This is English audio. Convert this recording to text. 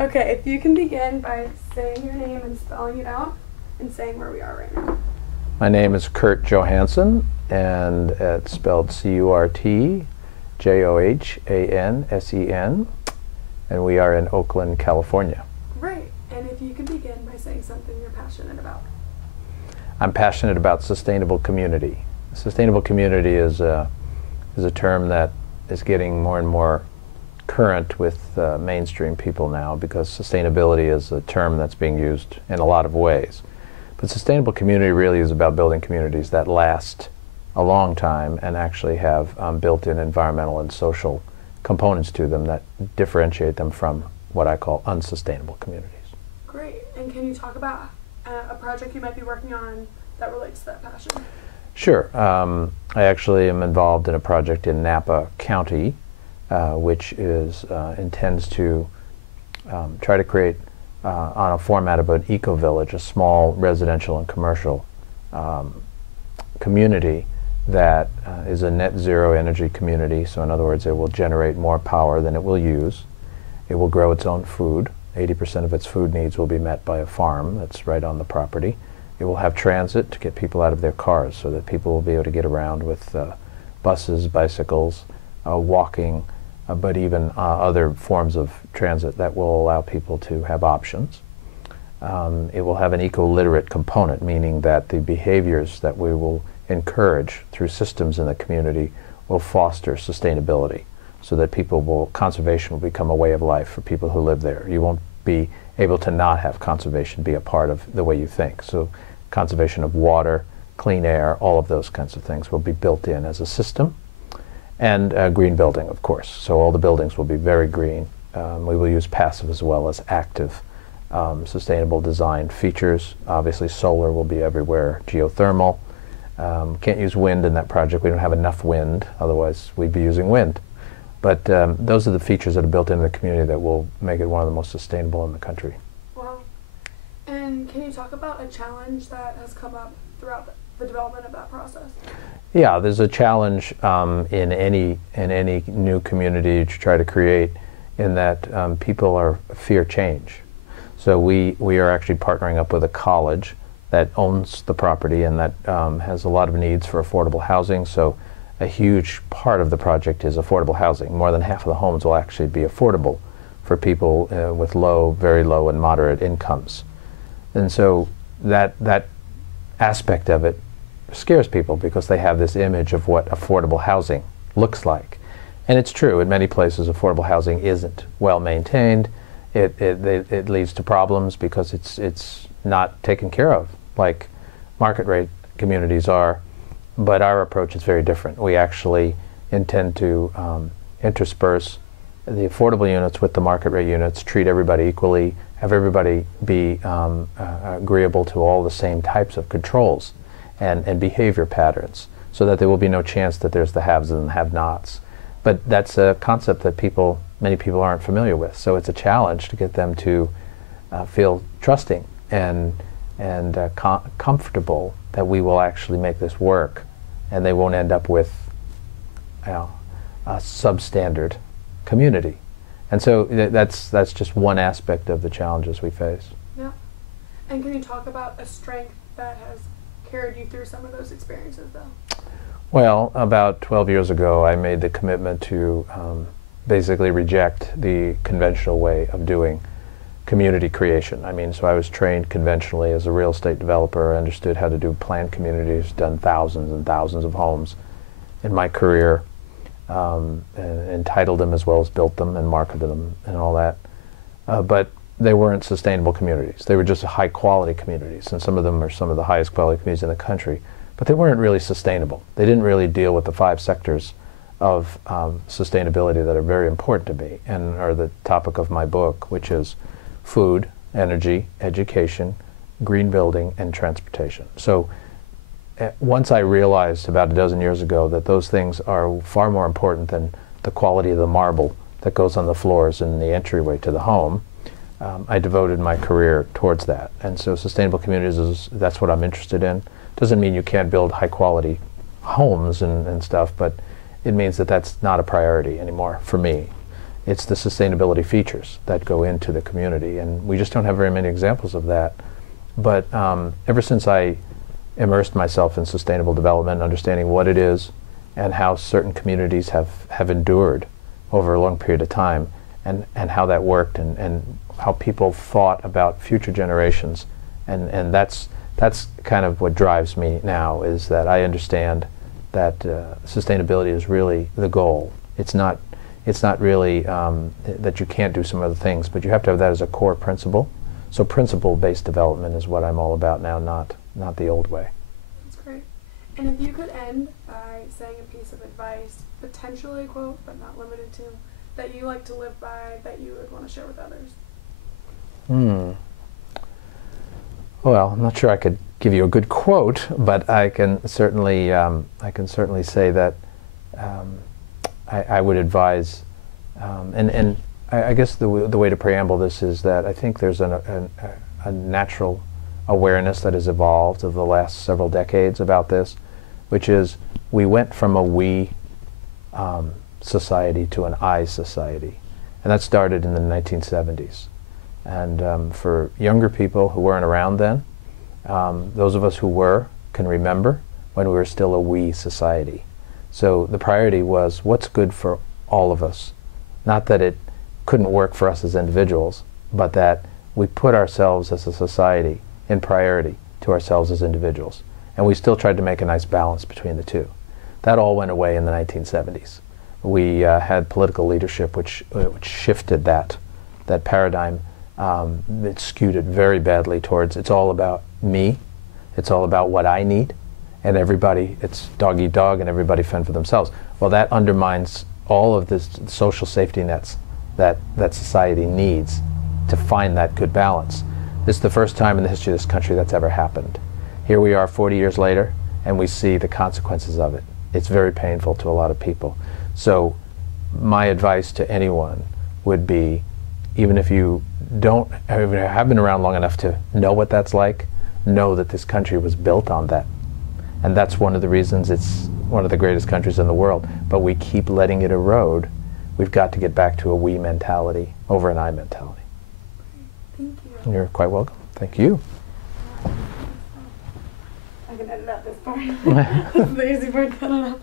Okay, if you can begin by saying your name and spelling it out and saying where we are right now. My name is Curt Johansen, and it's spelled C-U-R-T-J-O-H-A-N-S-E-N, and we are in Oakland, California. Great, and if you can begin by saying something you're passionate about. I'm passionate about sustainable community. Sustainable community is a term that is getting more and more current with mainstream people now, because sustainability is a term that's being used in a lot of ways. But sustainable community really is about building communities that last a long time and actually have built-in environmental and social components to them that differentiate them from what I call unsustainable communities. Great, and can you talk about a project you might be working on that relates to that passion? Sure. I actually am involved in a project in Napa County, which intends to try to create, on a format of an eco-village, a small residential and commercial community that is a net zero energy community. So in other words, it will generate more power than it will use. It will grow its own food. 80% of its food needs will be met by a farm that's right on the property. It will have transit to get people out of their cars so that people will be able to get around with buses, bicycles, walking, but even other forms of transit that will allow people to have options. It will have an eco-literate component, meaning that the behaviors that we will encourage through systems in the community will foster sustainability, so that conservation will become a way of life for people who live there. You won't be able to not have conservation be a part of the way you think. So conservation of water, clean air, all of those kinds of things will be built in as a system. And green building, of course. So all the buildings will be very green. We will use passive as well as active sustainable design features. Obviously solar will be everywhere, geothermal. Can't use wind in that project. We don't have enough wind, otherwise we'd be using wind. But those are the features that are built into the community that will make it one of the most sustainable in the country. Wow. And can you talk about a challenge that has come up throughout the development of that process? Yeah, there's a challenge in any new community to try to create, in that people fear change. So we are actually partnering up with a college that owns the property and that has a lot of needs for affordable housing. So a huge part of the project is affordable housing. More than half of the homes will actually be affordable for people with low, very low, and moderate incomes. And so that aspect of it scares people, because they have this image of what affordable housing looks like. And it's true, in many places affordable housing isn't well maintained. It leads to problems because it's not taken care of like market rate communities are. But our approach is very different. We actually intend to intersperse the affordable units with the market rate units, treat everybody equally, have everybody be agreeable to all the same types of controls and behavior patterns, so that there will be no chance that there's the haves and the have-nots. But that's a concept that many people aren't familiar with. So it's a challenge to get them to feel trusting and comfortable that we will actually make this work, and they won't end up with a substandard community. And so that's just one aspect of the challenges we face. Yeah. And can you talk about a strength that has carried you through some of those experiences, though? Well, about 12 years ago, I made the commitment to basically reject the conventional way of doing community creation. I mean, so I was trained conventionally as a real estate developer. I understood how to do planned communities, done thousands and thousands of homes in my career, and entitled them as well as built them and marketed them and all that. But they weren't sustainable communities. They were just high quality communities, and some of them are some of the highest quality communities in the country, but they weren't really sustainable. They didn't really deal with the 5 sectors of sustainability that are very important to me and are the topic of my book, which is food, energy, education, green building, and transportation. So once I realized about a dozen years ago that those things are far more important than the quality of the marble that goes on the floors in the entryway to the home, I devoted my career towards that. And so sustainable communities, that's what I'm interested in. Doesn't mean you can't build high quality homes and stuff, but it means that that's not a priority anymore for me. It's the sustainability features that go into the community, and we just don't have very many examples of that. But ever since I immersed myself in sustainable development, understanding what it is and how certain communities have endured over a long period of time, and how that worked, and how people thought about future generations, and that's kind of what drives me now, is that I understand that sustainability is really the goal. It's not really that you can't do some other things, but you have to have that as a core principle. So principle-based development is what I'm all about now, not the old way. That's great. And if you could end by saying a piece of advice, potentially a quote, but not limited to, that you like to live by, that you would want to share with others. Well, I'm not sure I could give you a good quote, but I can certainly say that I would advise, and I guess the way to preamble this is that I think there's a natural awareness that has evolved over the last several decades about this, which is we went from a we society to an I society, and that started in the 1970s. And for younger people who weren't around then, those of us who were can remember when we were still a we society. So the priority was what's good for all of us. Not that it couldn't work for us as individuals, but that we put ourselves as a society in priority to ourselves as individuals. And we still tried to make a nice balance between the two. That all went away in the 1970s. We had political leadership which shifted that paradigm. It skewed it very badly towards it's all about me, it's all about what I need, and everybody, it's dog eat dog and everybody fend for themselves. Well, that undermines all of the social safety nets that society needs to find that good balance. This is the first time in the history of this country that's ever happened. Here we are 40 years later, and we see the consequences of it. It's very painful to a lot of people. So my advice to anyone would be, even if you have been around long enough to know what that's like, know that this country was built on that. And that's one of the reasons it's one of the greatest countries in the world. But we keep letting it erode. We've got to get back to a we mentality over an I mentality. Thank you. You're quite welcome. Thank you. I can edit out this part. This is the easy part. Cut it out.